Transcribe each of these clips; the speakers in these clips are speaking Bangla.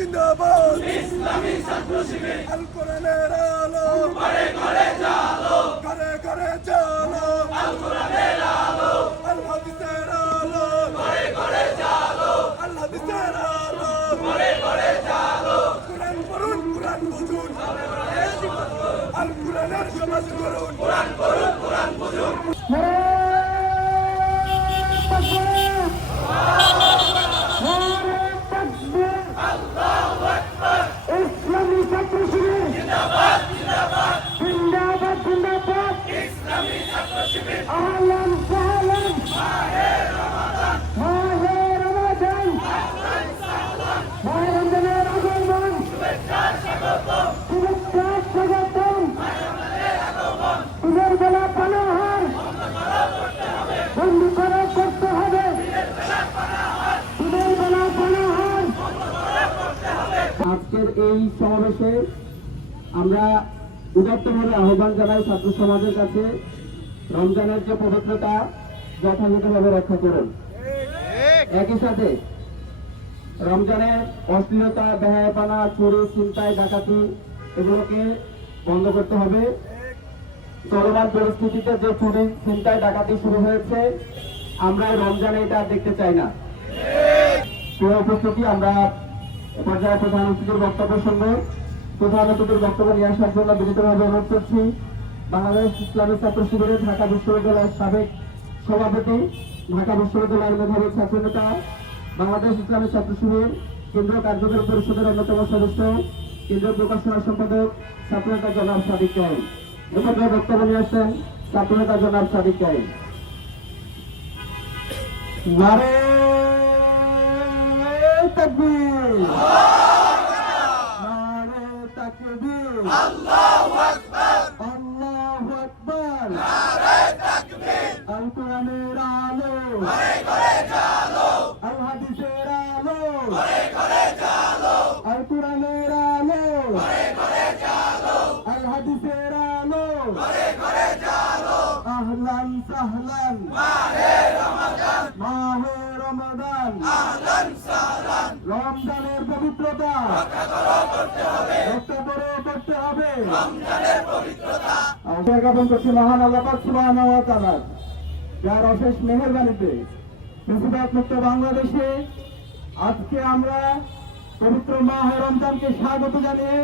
জিন্দাবাদ ইসলামী ছাত্র শিবির আল কোরআনের আলো ঘরে ঘরে জালো ঘরে ঘরে জালো আল কোরআনের আলো আল হাদিসের আলো ঘরে ঘরে জালো আল হাদিসের আলো ঘরে ঘরে জালো কোরআন পড়ুন কোরআন বুঝুন আল কোরআনের সমাজ করুন কোরআন পড়ুন কোরআন বুঝুন ইসলামী ছাত্র শিবির জিন্দাবাদ জিন্দাবাদ জিন্দাবাদ জিন্দাবাদ ইসলামী ছাত্র শিবির আহলান সাহলান মাহে রমাদান মাহে রমাদান আহলান সাহলান মাহে রমজানের আগমন শুভেচ্ছা স্বাগতম শুভেচ্ছা স্বাগতম মাহে রমাদানের আগমন দিনের বেলা পানাহার বন্ধ করা করতে হবে দিনের বেলা পানাহার আজকের এই সমাবেশে আমরা উদাত্তভাবে আহ্বান জানাই ছাত্র সমাজের কাছে রমজানের যে পবিত্রতা যথাযথভাবে রক্ষা করুন। একই সাথে রমজানের অশ্লীলতা, বেহায়াপনা, চুরি, ছিনতাই, ডাকাতি এগুলোকে বন্ধ করতে হবে। চলমান পরিস্থিতিতে যে চুরি, ছিনতাই, ডাকাতি শুরু হয়েছে, আমরা রমজানে এটা দেখতে চাই না। প্রিয় উপস্থিতি, আমরা পর্যায়ে প্রধান অতিথির বক্তব্য শুনবো। প্রধান অতিথির বক্তব্য নিয়ে আসার জন্য বিনীতভাবে অনুরোধ করছি বাংলাদেশ ইসলামী ছাত্র শিবিরের ঢাকা বিশ্ববিদ্যালয়ের সাবেক সভাপতি, ঢাকা বিশ্ববিদ্যালয়ের মেধাবী ছাত্রনেতা, বাংলাদেশ ইসলামী ছাত্র শিবির কেন্দ্রীয় কার্যকরী পরিষদের অন্যতম সদস্য, কেন্দ্রীয় প্রকাশনা সম্পাদক ছাত্রনেতা জনাব সাদিক কায়েম। এক্ষেত্রে বক্তব্য নিয়ে আসছেন ছাত্রনেতা জনাব সাদিক কায়েম। নারে তাকবীর, নারে তাকবীর, আল্লাহু আকবার আল্লাহু আকবার, নারে তাকবীর আল কোরআনের আলো ঘরে ঘরে জালো আল হাদিসের আলো ঘরে ঘরে জালো আল কোরআনের আলো ঘরে ঘরে জালো আল হাদিসের আলো ঘরে ঘরে জালো আহলান সাহলান মাহে রমাদান মাহে রমাদান আহলান সাহলান রমজানের পবিত্রতা রক্ষা করতে হবে রক্ষা করে করতে হবে। রমজানের পবিত্রতা জ্ঞাপন করছি মহান আল্লাহ পাক সুবহানাহু ওয়া তাআলা যার অশেষ মেহেরবানিতে বেশিরভাগ মুক্ত বাংলাদেশে আজকে আমরা পবিত্র মাহে রমজানকে স্বাগত জানিয়ে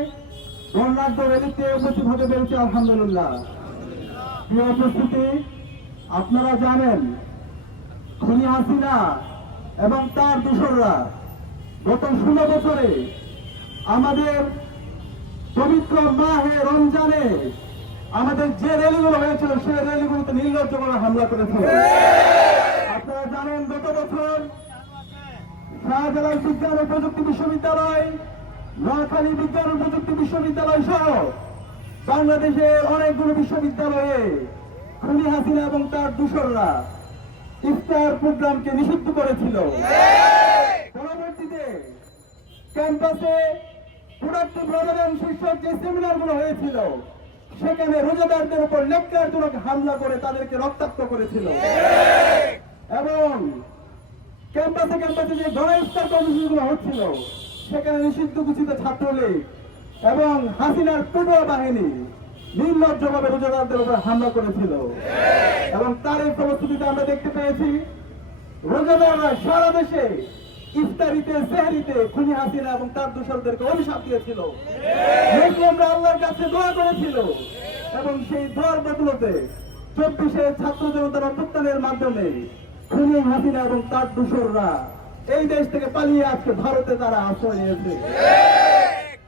বর্ণাঢ্য রেলিতে উপস্থিত হতে পেরেছি। আলহামদুলিল্লাহ। প্রিয় উপস্থিতি, আপনারা জানেন খুনি হাসিনা এবং তার দোসররা গত 16 বছরে আমাদের পবিত্র মাহে রমজানে আমাদের যে র্যালিগুলো হয়েছিল সেই র্যালিগুলোতে নির্লজ্জভাবে হামলা করেছিল। আপনারা জানেন গত বছর শাহজালাল বিজ্ঞান ও প্রযুক্তি বিশ্ববিদ্যালয়, নোয়াখালী বিজ্ঞান ও প্রযুক্তি বিশ্ববিদ্যালয় সহ বাংলাদেশের অনেকগুলো বিশ্ববিদ্যালয়ে খুনি হাসিনা এবং তার দোসররা ইফতার প্রোগ্রামকে নিষিদ্ধ করেছিল। পরবর্তীতে ক্যাম্পাসে প্রোডাক্টিভ রমাদান শীর্ষক যে সেমিনারগুলো হয়েছিল সেখানে রোজাদারদের উপর ন্যাক্কারজনক হামলা করে তাদেরকে রক্তাক্ত করেছিল। এবং ক্যাম্পাসে ক্যাম্পাসে যে গণ ইফতার কর্মসূচিগুলো হচ্ছিল সেখানে নিষিদ্ধ ঘোষিত ছাত্রলীগ এবং হাসিনার পটুয়া বাহিনী নির্লজ্জভাবে রোজাদারদের উপর হামলা করেছিল। এবং তার এই প্রস্তুতিতে আমরা দেখতে পেয়েছি রোজাদাররা সারা দেশে ইফতারিতে, সেহরিতে খুনি হাসিনা এবং তার দোসরদেরকে অভিশাপ দিয়েছিল। মুসলিমরা আল্লাহর কাছে দোয়া করেছিল এবং সেই দোয়ার বদলতে 24-এ ছাত্র জনতার অভ্যুত্থানের মাধ্যমে খুনি হাসিনা এবং তার দোসররা এই দেশ থেকে পালিয়ে আজকে ভারতে তারা আশ্রয় নিয়েছে।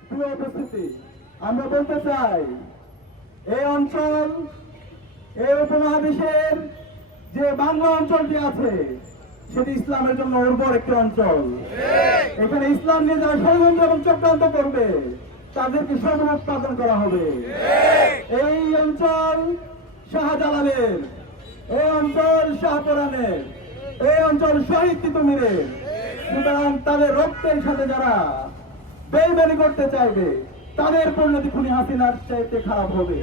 প্রিয় উপস্থিতি, আমরা বলতে চাই এই অঞ্চল, এই উপমহাদেশের যে বাংলা অঞ্চলটি আছে সেটি ইসলামের জন্য উর্বর একটি অঞ্চল। এখানে ইসলাম নিয়ে যারা ষড়যন্ত্র এবং চক্রান্ত করবে তাদেরকে সর্বোৎপাদন করা হবে। এই অঞ্চল শাহজালালের, এই অঞ্চল শাহপরানের, এই অঞ্চল শহীদ তিতুমিরের। সুতরাং তাদের রক্তের সাথে যারা বেইমানি করতে চাইবে তাদের পরিণতি খুনি হাসিনার চাইতে খারাপ হবে।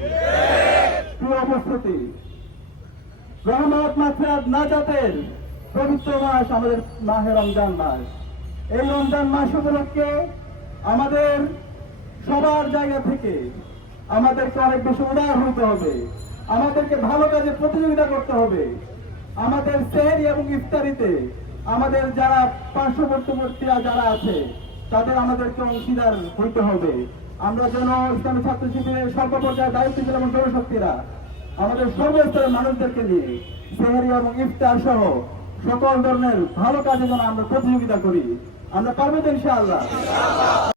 প্রিয় উপস্থিতি, রহমত মাগফিরাত নাজাতের পবিত্র মাস আমাদের মাহে রমজান মাস। এই রমজান মাস উপলক্ষে আমাদের সবার জায়গা থেকে আমাদেরকে অনেক বেশি উদার হতে হবে, আমাদেরকে ভালো কাজে প্রতিযোগিতা করতে হবে। আমাদের সেহরি এবং ইফতারিতে আমাদের যারা পার্শ্ববর্তীরা যারা আছে তাদের আমাদেরকে অংশীদার হইতে হবে। আমরা যেন ইসলামী ছাত্র শিবিরের সর্ব পর্যায়ে দায়িত্বশীল এবং জনশক্তিরা আমাদের সর্বস্তরের মানুষদেরকে নিয়ে সেহরি এবং ইফতার সহ সকল ধরনের ভালো কাজে যেন আমরা প্রতিযোগিতা করি। আমরা পারবো তো ইনশাআল্লাহ।